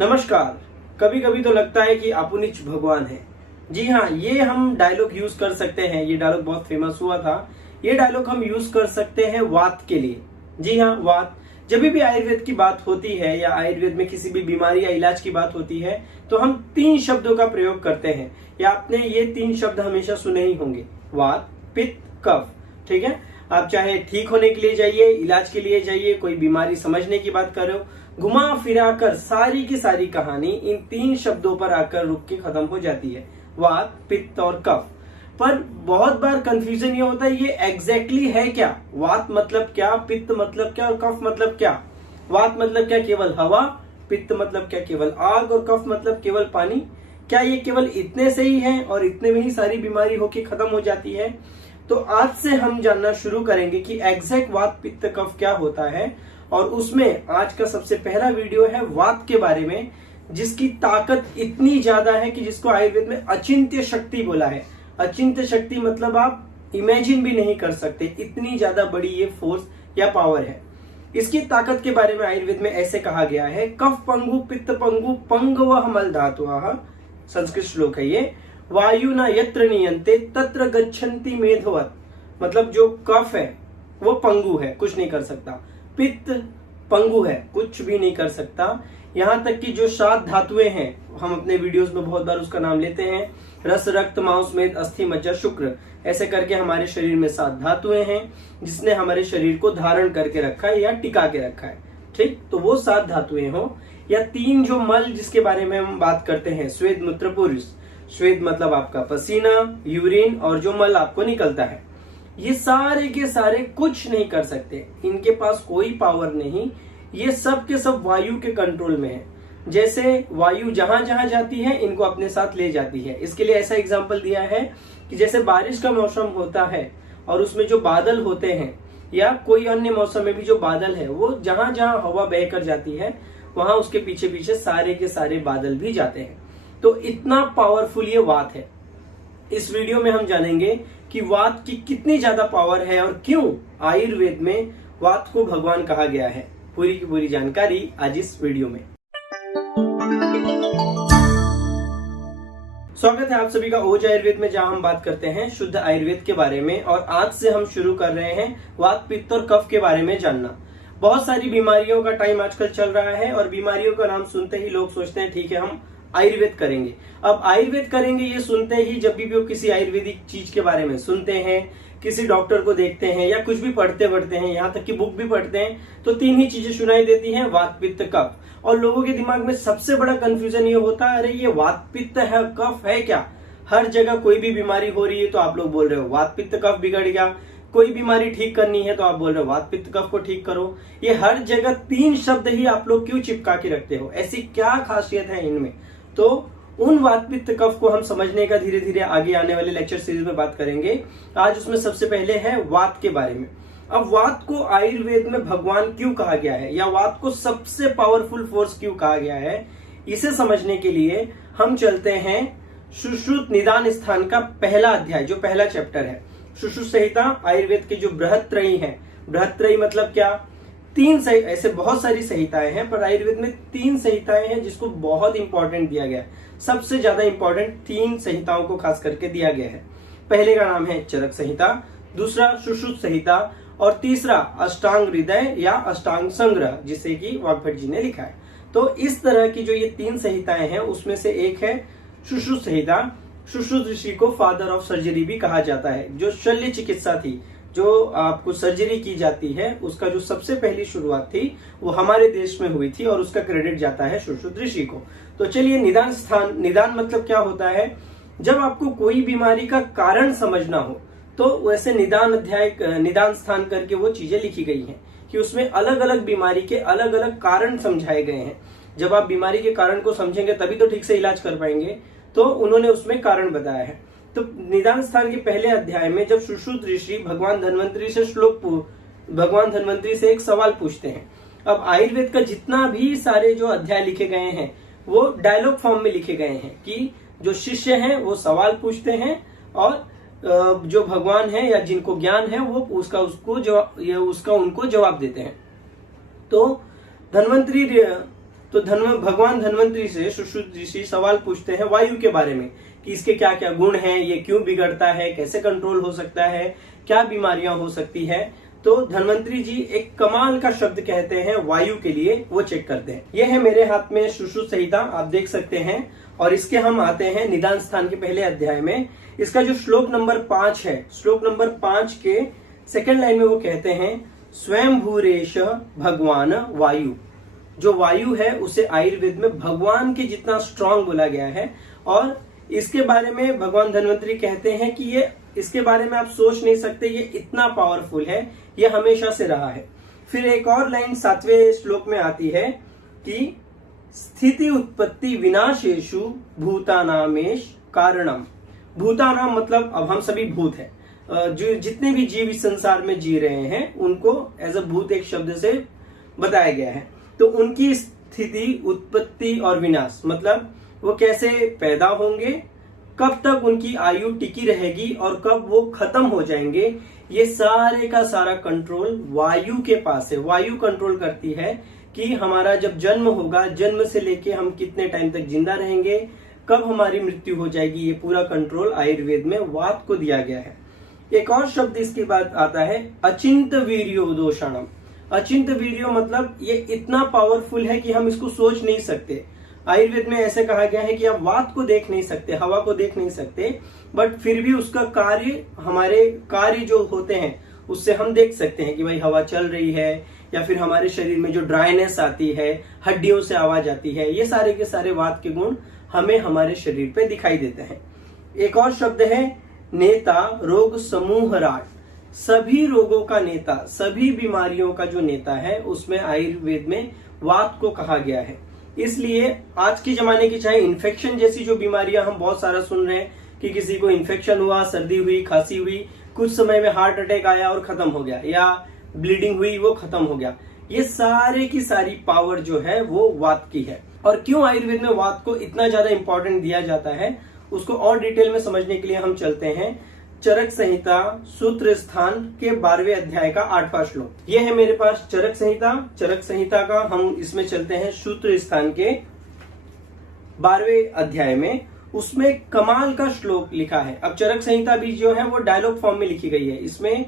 नमस्कार। कभी कभी तो लगता है कि अपुनिच भगवान है। जी हाँ, ये हम डायलॉग यूज कर सकते हैं। ये डायलॉग बहुत फेमस हुआ था। ये डायलॉग हम यूज कर सकते हैं वात के लिए। जी हाँ, वात। जब भी आयुर्वेद की बात होती है या आयुर्वेद में किसी भी बीमारी या इलाज की बात होती है तो हम 3 शब्दों का प्रयोग करते हैं, या आपने ये 3 शब्द हमेशा सुने ही होंगे, वात, पित्त, कफ। ठीक है, आप चाहे ठीक होने के लिए जाइए, इलाज के लिए जाइए, कोई बीमारी समझने की बात करो, घुमा फिरा कर सारी की सारी कहानी इन 3 शब्दों पर आकर रुक के खत्म हो जाती है, वात, पित्त और कफ। पर बहुत बार कंफ्यूजन ये होता है, ये एग्जैक्टली है क्या? वात मतलब क्या, पित्त मतलब क्या और कफ मतलब क्या? वात मतलब क्या, केवल हवा? पित्त मतलब क्या, केवल आग? और कफ मतलब केवल पानी? क्या ये केवल इतने से ही है और इतने में ही सारी बीमारी होके खत्म हो जाती है? तो आज से हम जानना शुरू करेंगे कि एग्जैक्ट वात, पित्त, कफ क्या होता है। और उसमें आज का सबसे पहला वीडियो है वात के बारे में, जिसकी ताकत इतनी ज्यादा है कि जिसको आयुर्वेद में अचिंत्य शक्ति बोला है। अचिंत्य शक्ति मतलब आप इमेजिन भी नहीं कर सकते, इतनी ज्यादा बड़ी ये फोर्स या पावर है। इसकी ताकत के बारे में आयुर्वेद में ऐसे कहा गया है, कफ पंगु पित्त पंगु पंगव मल धातुः। संस्कृत श्लोक है ये। वायु न यत्र नियंते तत्र गच्छन्ति मेधवत। मतलब जो कफ है वो पंगु है, कुछ नहीं कर सकता। पित्त पंगु है, कुछ भी नहीं कर सकता। यहाँ तक कि जो 7 धातुएं हैं, हम अपने वीडियोस में बहुत बार उसका नाम लेते हैं, रस, रक्त, मांस, मेद, अस्थि, मज्जा, शुक्र, ऐसे करके हमारे शरीर में 7 धातुएं हैं जिसने हमारे शरीर को धारण करके रखा है या टिका के रखा है। ठीक, तो वो 7 धातुएं हो या 3 जो मल जिसके बारे में हम बात करते हैं, श्वेत, मूत्र, पुरुष। श्वेत मतलब आपका पसीना, यूरिन, और जो मल आपको निकलता है, ये सारे के सारे कुछ नहीं कर सकते, इनके पास कोई पावर नहीं। ये सब के सब वायु के कंट्रोल में है। जैसे वायु जहां जहां जाती है इनको अपने साथ ले जाती है। इसके लिए ऐसा एग्जांपल दिया है कि जैसे बारिश का मौसम होता है और उसमें जो बादल होते हैं, या कोई अन्य मौसम में भी जो बादल है, वो जहां जहां हवा बहकर जाती है वहां उसके पीछे पीछे सारे के सारे बादल भी जाते हैं। तो इतना पावरफुल ये वात है। इस वीडियो में हम जानेंगे कि वात की कितनी ज्यादा पावर है और क्यों आयुर्वेद में वात को भगवान कहा गया है। पूरी की पूरी जानकारी आज इस वीडियो में। स्वागत है आप सभी का ओज आयुर्वेद में, जहां हम बात करते हैं शुद्ध आयुर्वेद के बारे में। और आज से हम शुरू कर रहे हैं वात, पित्त और कफ के बारे में जानना। बहुत सारी बीमारियों का टाइम आजकल चल रहा है और बीमारियों का नाम सुनते ही लोग सोचते हैं ठीक है हम आयुर्वेद करेंगे। अब आयुर्वेद करेंगे ये सुनते ही, जब भी वो किसी आयुर्वेदिक चीज के बारे में सुनते हैं, किसी डॉक्टर को देखते हैं या कुछ भी पढ़ते हैं, यहाँ तक कि बुक भी पढ़ते हैं, तो 3 ही चीजें सुनाई देती हैं, वात, पित्त, कफ। और लोगों के दिमाग में सबसे बड़ा कंफ्यूजन ये होता है, अरे ये वात, पित्त है, कफ है क्या? हर जगह कोई भी बीमारी हो रही है तो आप लोग बोल रहे हो वात, पित्त, कफ बिगड़ गया। कोई बीमारी ठीक करनी है तो आप बोल रहे हो वात, पित्त, कफ को ठीक करो। ये हर जगह 3 शब्द ही आप लोग क्यों चिपका के रखते हो? ऐसी क्या खासियत है इनमें? तो उन वात, पित्त, कफ को हम समझने का धीरे धीरे आगे आने वाले लेक्चर सीरीज में बात करेंगे। आज उसमें सबसे पहले है वात के बारे में। अब वात को आयुर्वेद में भगवान क्यों कहा गया है, या वात को सबसे पावरफुल फोर्स क्यों कहा गया है, इसे समझने के लिए हम चलते हैं सुश्रुत निदान स्थान का पहला अध्याय, जो पहला चैप्टर है। सुश्रुत संहिता आयुर्वेद के जो बृहत्त्रयी है। बृहत्त्रयी मतलब क्या? 3 ऐसे बहुत सारी संहिताएं हैं, पर आयुर्वेद में 3 संहिताएं हैं जिसको बहुत इंपॉर्टेंट दिया गया है। सबसे ज्यादा इंपॉर्टेंट 3 संहिताओं को खास करके दिया गया है। पहले का नाम है चरक संहिता, दूसरा सुश्रुत संहिता, और तीसरा अष्टांग हृदय या अष्टांग संग्रह, जिसे कि वाग्भट जी ने लिखा है। तो इस तरह की जो ये 3 संहिताएं हैं उसमें से एक है सुश्रुत संहिता। सुश्रुत ऋषि को फादर ऑफ सर्जरी भी कहा जाता है। जो शल्य चिकित्सा थी, जो आपको सर्जरी की जाती है, उसका जो सबसे पहली शुरुआत थी वो हमारे देश में हुई थी और उसका क्रेडिट जाता है सुश्रुत ऋषि को। तो चलिए निदान स्थान। निदान मतलब क्या होता है? जब आपको कोई बीमारी का कारण समझना हो तो वैसे निदान अध्याय, निदान स्थान करके वो चीजें लिखी गई हैं कि उसमें अलग अलग बीमारी के अलग अलग कारण समझाए गए हैं। जब आप बीमारी के कारण को समझेंगे तभी तो ठीक से इलाज कर पाएंगे, तो उन्होंने उसमें कारण बताया है। तो निदान स्थान के पहले अध्याय में जब सुश्रुत ऋषि भगवान धन्वंतरी से एक सवाल पूछते हैं। अब आयुर्वेद का जितना भी सारे जो अध्याय लिखे गए हैं वो डायलॉग फॉर्म में लिखे गए हैं कि जो शिष्य हैं वो सवाल पूछते हैं और जो भगवान है या जिनको ज्ञान है वो उसका उनको जवाब देते हैं। तो धन्वंतरी तो भगवान धन्वंतरी से सुश्रुत ऋषि सवाल पूछते हैं वायु के बारे में कि इसके क्या क्या गुण हैं, ये क्यों बिगड़ता है, कैसे कंट्रोल हो सकता है, क्या बीमारियां हो सकती है। तो धन्वंतरी जी एक कमाल का शब्द कहते हैं वायु के लिए, वो चेक करते हैं। यह है मेरे हाथ में सुश्रुत संहिता, आप देख सकते हैं। और इसके हम आते हैं निदान स्थान के पहले अध्याय में। इसका जो श्लोक नंबर 5 है, श्लोक नंबर 5 के सेकंड लाइन में वो कहते हैं स्वयं भूरेश भगवान वायु। जो वायु है उसे आयुर्वेद में भगवान के जितना स्ट्रांग बोला गया है। और इसके बारे में भगवान धन्वंतरी कहते हैं कि ये इसके बारे में आप सोच नहीं सकते, ये इतना पावरफुल है, ये हमेशा से रहा है। फिर एक और लाइन 7वें श्लोक में आती है कि स्थिति उत्पत्ति विनाशेषु भूतानामेश कारणम। भूतानाम मतलब अब हम सभी भूत हैं, जो जितने भी जीव इस संसार में जी रहे हैं उनको एज अ भूत एक शब्द से बताया गया है। तो उनकी स्थिति उत्पत्ति और विनाश मतलब वो कैसे पैदा होंगे, कब तक उनकी आयु टिकी रहेगी और कब वो खत्म हो जाएंगे, ये सारे का सारा कंट्रोल वायु के पास है। वायु कंट्रोल करती है कि हमारा जब जन्म होगा, जन्म से लेके हम कितने टाइम तक जिंदा रहेंगे, कब हमारी मृत्यु हो जाएगी, ये पूरा कंट्रोल आयुर्वेद में वात को दिया गया है। एक और शब्द इसके बाद आता है अचिंत वीर्यो दोषाणम। अचिंत वीर्यो मतलब ये इतना पावरफुल है कि हम इसको सोच नहीं सकते। आयुर्वेद में ऐसे कहा गया है कि आप वात को देख नहीं सकते, हवा को देख नहीं सकते, बट फिर भी उसका कार्य, हमारे कार्य जो होते हैं उससे हम देख सकते हैं कि भाई हवा चल रही है, या फिर हमारे शरीर में जो ड्राइनेस आती है, हड्डियों से आवाज आती है, ये सारे के सारे वात के गुण हमें हमारे शरीर पे दिखाई देते हैं। एक और शब्द है नेता रोग समूहराट। सभी रोगों का नेता, सभी बीमारियों का जो नेता है उसमें आयुर्वेद में वात को कहा गया है। इसलिए आज के जमाने की चाहे इन्फेक्शन जैसी जो बीमारियां हम बहुत सारा सुन रहे हैं कि किसी को इन्फेक्शन हुआ, सर्दी हुई, खांसी हुई, कुछ समय में हार्ट अटैक आया और खत्म हो गया, या ब्लीडिंग हुई वो खत्म हो गया, ये सारे की सारी पावर जो है वो वात की है। और क्यों आयुर्वेद में वात को इतना ज्यादा इंपॉर्टेंट दिया जाता है उसको और डिटेल में समझने के लिए हम चलते हैं चरक संहिता सूत्र स्थान के 12वें अध्याय का 8वां श्लोक। ये है मेरे पास चरक संहिता। चरक संहिता का हम इसमें चलते हैं सूत्र स्थान के 12वें अध्याय में। उसमें कमाल का श्लोक लिखा है। अब चरक संहिता भी जो है वो डायलॉग फॉर्म में लिखी गई है। इसमें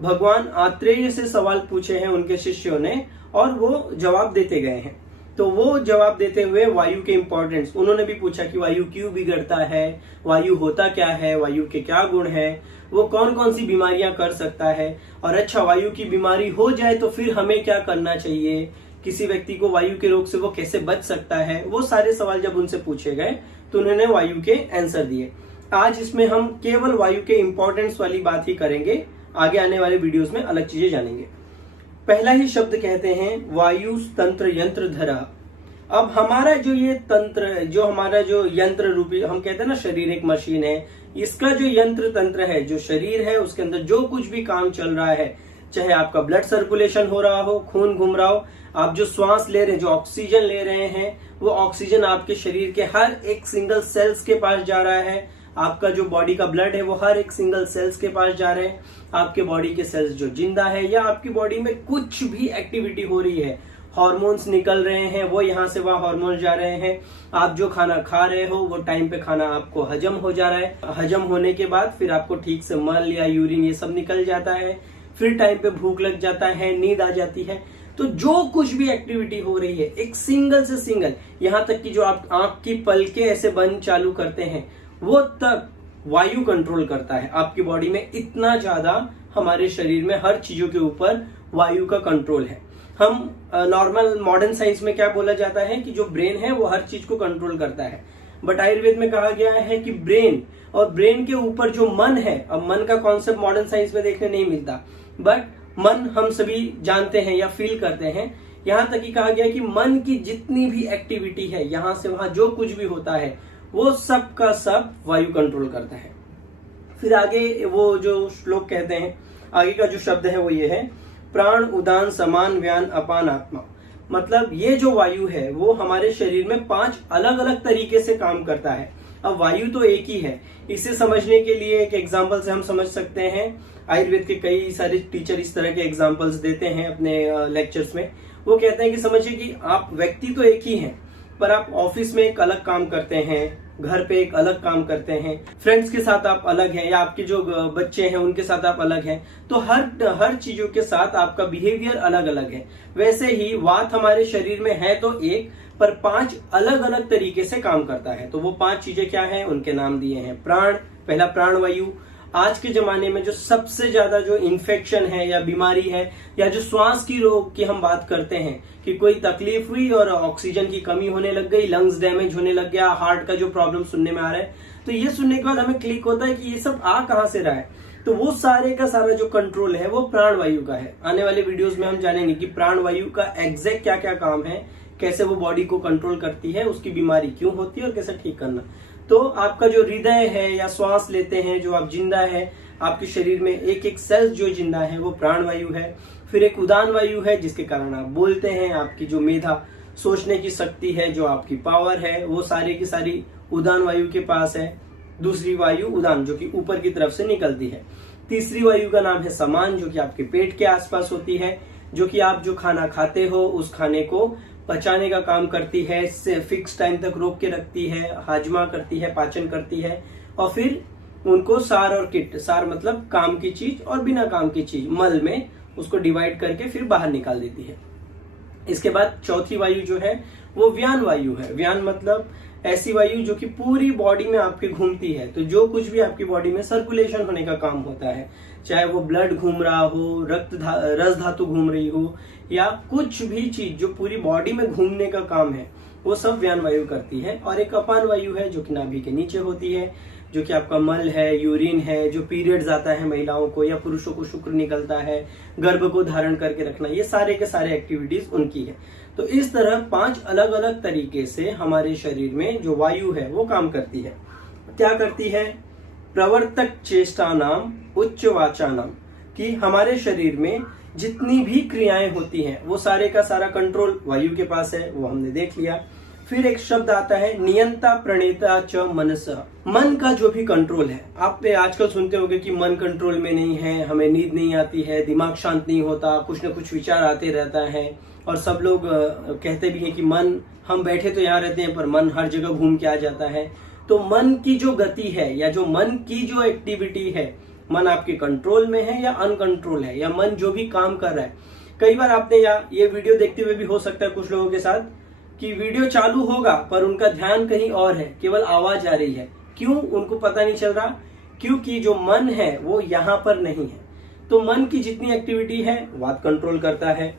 भगवान आत्रेय से सवाल पूछे हैं उनके शिष्यों ने और वो जवाब देते गए हैं। तो वो जवाब देते हुए वायु के इंपॉर्टेंस, उन्होंने भी पूछा कि वायु क्यों बिगड़ता है, वायु होता क्या है, वायु के क्या गुण है, वो कौन कौन सी बीमारियां कर सकता है, और अच्छा वायु की बीमारी हो जाए तो फिर हमें क्या करना चाहिए, किसी व्यक्ति को वायु के रोग से वो कैसे बच सकता है। वो सारे सवाल जब उनसे पूछे गए तो उन्होंने वायु के आंसर दिए। आज इसमें हम केवल वायु के इंपॉर्टेंस वाली बात ही करेंगे, आगे आने वाले वीडियोस में अलग चीजें जानेंगे। पहला ही शब्द कहते हैं वायु तंत्र यंत्र धरा। अब हमारा जो ये तंत्र, जो हमारा जो यंत्र रूपी, हम कहते हैं ना शरीर एक मशीन है, इसका जो यंत्र तंत्र है, जो शरीर है उसके अंदर जो कुछ भी काम चल रहा है, चाहे आपका ब्लड सर्कुलेशन हो रहा हो, खून घूम रहा हो, आप जो श्वास ले रहे हैं, जो ऑक्सीजन ले रहे हैं, वो ऑक्सीजन आपके शरीर के हर एक सिंगल सेल्स के पास जा रहा है। आपका जो बॉडी का ब्लड है वो हर एक सिंगल सेल्स के पास जा रहे हैं। आपके बॉडी के सेल्स जो जिंदा है या आपकी बॉडी में कुछ भी एक्टिविटी हो रही है, हार्मोन्स निकल रहे हैं, वो यहाँ से वहां हार्मोन्स जा रहे हैं। आप जो खाना खा रहे हो वो टाइम पे खाना आपको हजम हो जा रहा है। हजम होने के बाद फिर आपको ठीक से मल या यूरिन ये सब निकल जाता है। फिर टाइम पे भूख लग जाता है, नींद आ जाती है। तो जो कुछ भी एक्टिविटी हो रही है एक सिंगल से सिंगल, यहाँ तक कि जो आप आंख की पलके ऐसे बंद चालू करते हैं वो तक वायु कंट्रोल करता है। आपकी बॉडी में इतना ज्यादा हमारे शरीर में हर चीजों के ऊपर वायु का कंट्रोल है। हम नॉर्मल मॉडर्न साइंस में क्या बोला जाता है कि जो ब्रेन है वो हर चीज को कंट्रोल करता है, बट आयुर्वेद में कहा गया है कि ब्रेन और ब्रेन के ऊपर जो मन है, अब मन का कॉन्सेप्ट मॉडर्न साइंस में देखने नहीं मिलता, बट मन हम सभी जानते हैं या फील करते हैं। यहाँ तक कि कहा गया कि मन की जितनी भी एक्टिविटी है, यहाँ से वहां जो कुछ भी होता है वो सब का सब वायु कंट्रोल करता है। फिर आगे वो जो श्लोक कहते हैं, आगे का जो शब्द है वो ये है प्राण उदान समान व्यान अपान आत्मा। मतलब ये जो वायु है वो हमारे शरीर में 5 अलग अलग तरीके से काम करता है। अब वायु तो एक ही है, इसे समझने के लिए एक एग्जाम्पल से हम समझ सकते हैं। आयुर्वेद के कई सारे टीचर इस तरह के एग्जाम्पल्स देते हैं अपने लेक्चर्स में। वो कहते हैं कि समझिए कि आप व्यक्ति तो एक ही हैं, पर आप ऑफिस में एक अलग काम करते हैं, घर पे एक अलग काम करते हैं, फ्रेंड्स के साथ आप अलग हैं, या आपके जो बच्चे हैं उनके साथ आप अलग हैं। तो हर चीजों के साथ आपका बिहेवियर अलग अलग है। वैसे ही वात हमारे शरीर में है तो एक, पर 5 अलग अलग तरीके से काम करता है। तो वो 5 चीजें क्या हैं, उनके नाम दिए हैं। प्राण, पहला प्राणवायु। आज के जमाने में जो सबसे ज्यादा जो इन्फेक्शन है या बीमारी है, या जो श्वास की रोग की हम बात करते हैं कि कोई तकलीफ हुई और ऑक्सीजन की कमी होने लग गई, लंग्स डैमेज होने लग गया, हार्ट का जो प्रॉब्लम सुनने में आ रहा है, तो ये सुनने के बाद हमें क्लिक होता है कि ये सब आ कहां से रहा है। तो वो सारे का सारा जो कंट्रोल है वो प्राणवायु का है। आने वाले वीडियोस में हम जानेंगे कि प्राणवायु का एग्जैक्ट क्या क्या काम है, कैसे वो बॉडी को कंट्रोल करती है, उसकी बीमारी क्यों होती है और कैसे ठीक करना। तो आपका जो हृदय है या श्वास लेते हैं, जो आप जिंदा है, आपके शरीर में एक एक सेल्स जो जिंदा है वो प्राणवायु है। फिर एक उदान वायु है जिसके कारण आप बोलते हैं, आपकी जो मेधा, सोचने की शक्ति है, जो आपकी पावर है, वो सारी की सारी उदान वायु के पास है। दूसरी वायु उदान, जो कि ऊपर की तरफ से निकलती है। तीसरी वायु का नाम है समान, जो कि आपके पेट के आसपास होती है, जो कि आप जो खाना खाते हो उस खाने को पचाने का काम करती है, इससे फिक्स टाइम तक रोक के रखती है, हाजमा करती है, पाचन करती है, और फिर उनको सार और किट, सार मतलब काम की चीज और बिना काम की चीज, मल में उसको डिवाइड करके फिर बाहर निकाल देती है। इसके बाद चौथी वायु जो है वो व्यान वायु है। व्यान मतलब ऐसी वायु जो कि पूरी बॉडी में आपके घूमती है। तो जो कुछ भी आपकी बॉडी में सर्कुलेशन होने का काम होता है, चाहे वो ब्लड घूम रहा हो, रस धातु घूम रही हो, या कुछ भी चीज जो पूरी बॉडी में घूमने का काम है, वो सब व्यान वायु करती है। और एक अपान वायु है जो कि नाभि के नीचे होती है, जो कि आपका मल है, यूरिन है, जो पीरियड्स आता है महिलाओं को या पुरुषों को, शुक्र निकलता है, गर्भ को धारण करके रखना, ये सारे के सारे एक्टिविटीज उनकी है। तो इस तरह 5 अलग अलग तरीके से हमारे शरीर में जो वायु है वो काम करती है। क्या करती है? प्रवर्तक चेष्टा नाम उच्च वाचा नाम, कि हमारे शरीर में जितनी भी क्रियाएं होती हैं वो सारे का सारा कंट्रोल वायु के पास है, वो हमने देख लिया। फिर एक शब्द आता है नियंता प्रणेता च मनस, मन का जो भी कंट्रोल है। आप आजकल सुनते होंगे कि मन कंट्रोल में नहीं है, हमें नींद नहीं आती है, दिमाग शांत नहीं होता, कुछ न कुछ विचार आते रहता है, और सब लोग कहते भी हैं कि मन, हम बैठे तो यहाँ रहते हैं पर मन हर जगह घूम के आ जाता है। तो मन की जो गति है या जो मन की जो एक्टिविटी है, मन आपके कंट्रोल में है या अनकंट्रोल है, या मन जो भी काम कर रहा है। कई बार आपने या ये वीडियो देखते हुए भी हो सकता है कुछ लोगों के साथ कि वीडियो चालू होगा पर उनका ध्यान कहीं और है, केवल आवाज आ रही है। क्यों? उनको पता नहीं चल रहा, क्योंकि जो मन है वो यहाँ पर नहीं है। तो मन की जितनी एक्टिविटी है वात कंट्रोल करता है।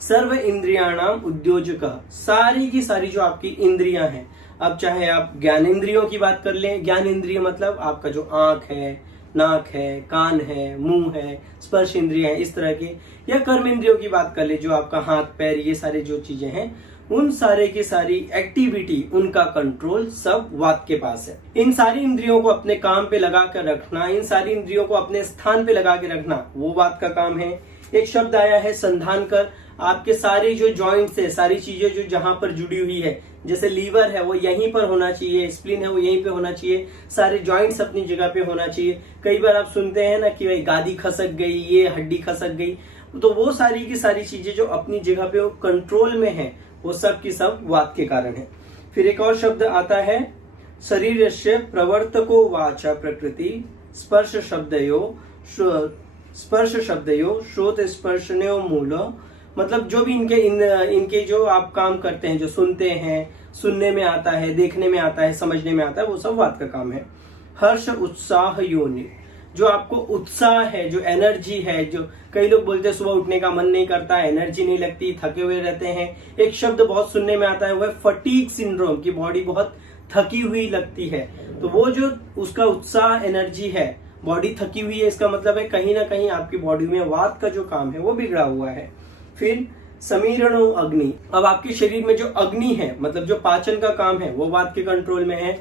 सर्व इंद्रियाणाम उद्योजक, सारी की सारी जो आपकी इंद्रियां हैं, अब चाहे आप ज्ञान इंद्रियों की बात कर लें, ज्ञान इंद्रिय मतलब आपका जो आंख है, नाक है, कान है, मुंह है, स्पर्श इंद्रिय है, इस तरह के, या कर्म इंद्रियों की बात कर ले, जो आपका हाथ पैर, ये सारे जो चीजें हैं, उन सारे की सारी एक्टिविटी, उनका कंट्रोल सब वात के पास है। इन सारी इंद्रियों को अपने काम पे लगा कर रखना, इन सारी इंद्रियों को अपने स्थान पे लगा के रखना, वो वात का काम है। एक शब्द आया है संधान कर, आपके सारे जो जॉइंट्स है, सारी चीजें जो जहां पर जुड़ी हुई है, जैसे लीवर है वो यहीं पर होना चाहिए, स्प्लीन है वो यहीं पे होना चाहिए, सारे जॉइंट्स अपनी जगह पे होना चाहिए। कई बार आप सुनते हैं ना कि भाई गादी खसक गई, ये हड्डी खसक गई, तो वो सारी की सारी चीजें जो अपनी जगह पे कंट्रोल में है, वो सब की सब वात के कारण है। फिर एक और शब्द आता है शरीरस्य प्रवर्तको वाचा प्रकृति स्पर्श शब्दयो श्रोत स्पर्शन्यो मूल, मतलब जो भी इनके जो आप काम करते हैं, जो सुनते हैं, सुनने में आता है, देखने में आता है, समझने में आता है, वो सब वात का काम है। हर्ष उत्साह योनि, जो आपको उत्साह है, जो एनर्जी है, जो कई लोग बोलते हैं सुबह उठने का मन नहीं करता, एनर्जी नहीं लगती, थके हुए रहते हैं। एक शब्द बहुत सुनने में आता है वो है फटीग सिंड्रोम, की बॉडी बहुत थकी हुई लगती है। तो वो जो उसका उत्साह, एनर्जी है, बॉडी थकी हुई है, इसका मतलब है कहीं ना कहीं आपकी बॉडी में वात का जो काम है वो बिगड़ा हुआ है। फिर समीरणो अग्नि, अब आपके शरीर में जो अग्नि है, मतलब जो पाचन का काम है, वो वात के कंट्रोल में है।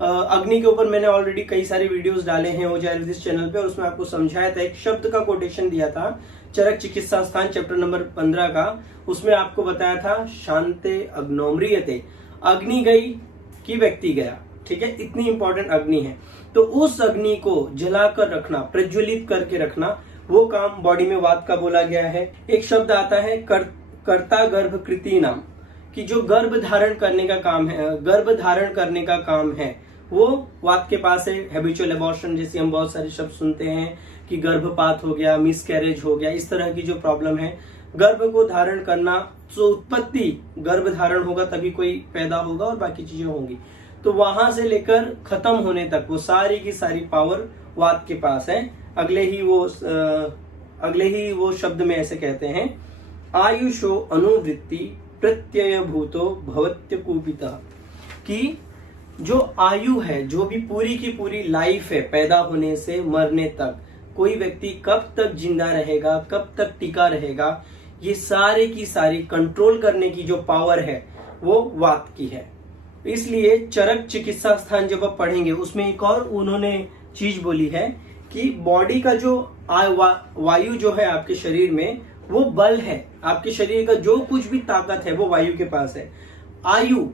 अग्नि के ऊपर मैंने ऑलरेडी कई सारे वीडियोस डाले हैं ओज आयुर्वेदिक चैनल पे, और उसमें आपको समझाया था, एक शब्द का कोटेशन दिया था चरक चिकित्सा स्थान चैप्टर नंबर 15 का, उसमें आपको बताया था शांते अग्नोम्रियते, अग्नि गई कि व्यक्ति गया। ठीक है, इतनी इंपॉर्टेंट अग्नि है। तो उस अग्नि को जलाकर रखना, प्रज्वलित करके रखना, वो काम बॉडी में वात का बोला गया है। एक शब्द आता है कर्ता गर्भकृति नाम, कि जो गर्भ धारण करने का काम है, गर्भ धारण करने का काम है वो वात के पास है। हैबिचुअल एबॉर्शन जैसे हम बहुत सारे शब्द सुनते हैं कि गर्भपात हो गया, मिसकैरेज हो गया, इस तरह की जो प्रॉब्लम है, गर्भ को धारण करना, तो उत्पत्ति गर्भ धारण होगा तभी कोई पैदा होगा और बाकी चीजें होंगी, तो वहां से लेकर खत्म होने तक वो सारी की सारी पावर वात के पास है। अगले ही वो शब्द में ऐसे कहते हैं, आयुषो अनुवृत्ति प्रत्यय भूतो भवत्य कुपिता, कि जो आयु है, जो भी पूरी की पूरी लाइफ है, पैदा होने से मरने तक, कोई व्यक्ति कब तक जिंदा रहेगा, कब तक टिका रहेगा, ये सारे की सारी कंट्रोल करने की जो पावर है वो वात की है। इसलिए चरक चिकित्सा स्थान जब आप पढ़ेंगे उसमें एक और उन्होंने चीज बोली है कि बॉडी का जो वायु जो है आपके शरीर में वो बल है, आपके शरीर का जो कुछ भी ताकत है वो वायु के पास है। आयु,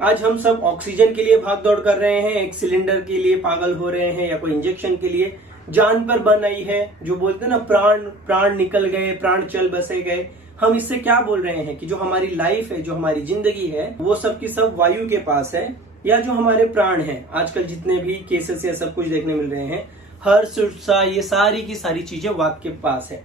आज हम सब ऑक्सीजन के लिए भाग दौड़ कर रहे हैं, एक सिलेंडर के लिए पागल हो रहे हैं या कोई इंजेक्शन के लिए, जान पर बन आई है, जो बोलते हैं ना प्राण निकल गए, प्राण चल बसे गए। हम इससे क्या बोल रहे हैं कि जो हमारी लाइफ है, जो हमारी जिंदगी है, वो सब की सब वायु के पास है, या जो हमारे प्राण हैं, आजकल जितने भी केसेस या सब कुछ देखने मिल रहे हैं, हर्ष उत्साह, ये सारी की सारी चीजें वात के पास है।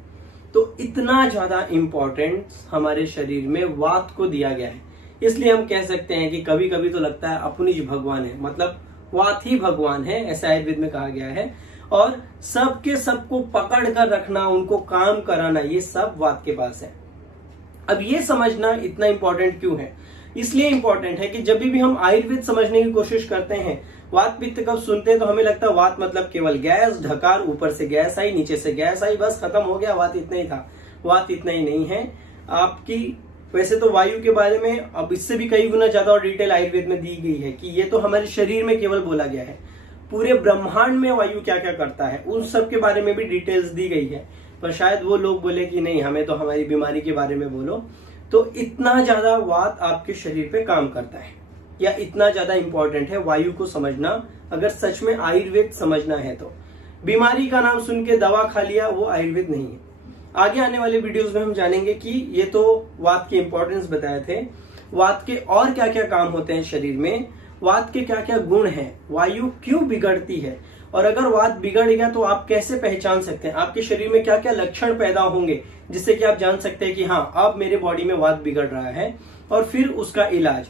तो इतना ज्यादा इंपॉर्टेंस हमारे शरीर में वात को दिया गया है। इसलिए हम कह सकते हैं कि कभी कभी तो लगता है अपुनिज भगवान है, मतलब वात ही भगवान है, ऐसा आयुर्वेद में कहा गया है। और सबके सबको पकड़ कर रखना, उनको काम कराना, ये सब वात के पास है। अब ये समझना इतना इंपॉर्टेंट क्यों है? इसलिए इंपॉर्टेंट है कि जब भी हम आयुर्वेद समझने की कोशिश करते हैं, वात पित्त कब सुनते हैं तो हमें लगता है वात मतलब केवल गैस, ढकार, ऊपर से गैस आई, नीचे से गैस आई, बस खत्म हो गया, वात इतना ही था। वात इतना ही नहीं है आपकी। वैसे तो वायु के बारे में अब इससे भी कई गुना ज्यादा और डिटेल आयुर्वेद में दी गई है कि ये तो हमारे शरीर में केवल बोला गया है, पूरे ब्रह्मांड में वायु क्या क्या करता है उन सब के बारे में भी डिटेल्स दी गई है। पर शायद वो लोग बोले कि नहीं, हमें तो हमारी बीमारी के बारे में बोलो। तो इतना ज्यादा वात आपके शरीर पे काम करता है, या इतना ज्यादा इंपॉर्टेंट है वायु को समझना, अगर सच में आयुर्वेद समझना है तो। बीमारी का नाम सुन के दवा खा लिया, वो आयुर्वेद नहीं है। आगे आने वाले वीडियोस में हम जानेंगे कि ये तो वात के इंपॉर्टेंस बताए थे, वात के और क्या क्या काम होते हैं शरीर में, वात के क्या क्या गुण हैं, वायु क्यों बिगड़ती है, और अगर वात बिगड़ गया तो आप कैसे पहचान सकते हैं, आपके शरीर में क्या क्या लक्षण पैदा होंगे जिससे कि आप जान सकते हैं कि हाँ, अब मेरे बॉडी में वात बिगड़ रहा है, और फिर उसका इलाज।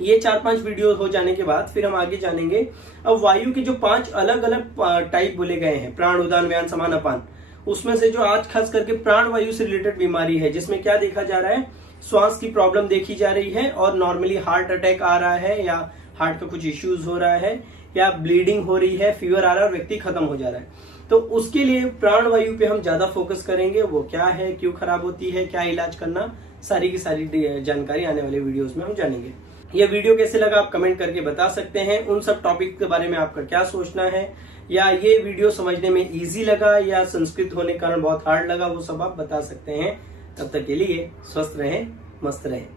ये 4-5 वीडियो हो जाने के बाद फिर हम आगे जानेंगे अब वायु के जो 5 अलग अलग टाइप बोले गए हैं, प्राण, उदान, व्यान, समान, अपान, उसमें से जो आज खास करके प्राण वायु से रिलेटेड बीमारी है, जिसमें क्या देखा जा रहा है, श्वास की प्रॉब्लम देखी जा रही है, और नॉर्मली हार्ट अटैक आ रहा है, या हार्ट का कुछ इश्यूज हो रहा है, या ब्लीडिंग हो रही है, फीवर आ रहा है और व्यक्ति खत्म हो जा रहा है, तो उसके लिए प्राण वायु पे हम ज्यादा फोकस करेंगे। वो क्या है, क्यों खराब होती है, क्या इलाज करना, सारी की सारी जानकारी आने वाले वीडियोस में हम जानेंगे। यह वीडियो कैसे लगा आप कमेंट करके बता सकते हैं। उन सब टॉपिक के बारे में आपका क्या सोचना है, या ये वीडियो समझने में इजी लगा या संस्कृत होने के कारण बहुत हार्ड लगा, वो सब आप बता सकते हैं। तब तक के लिए स्वस्थ रहें, मस्त रहें।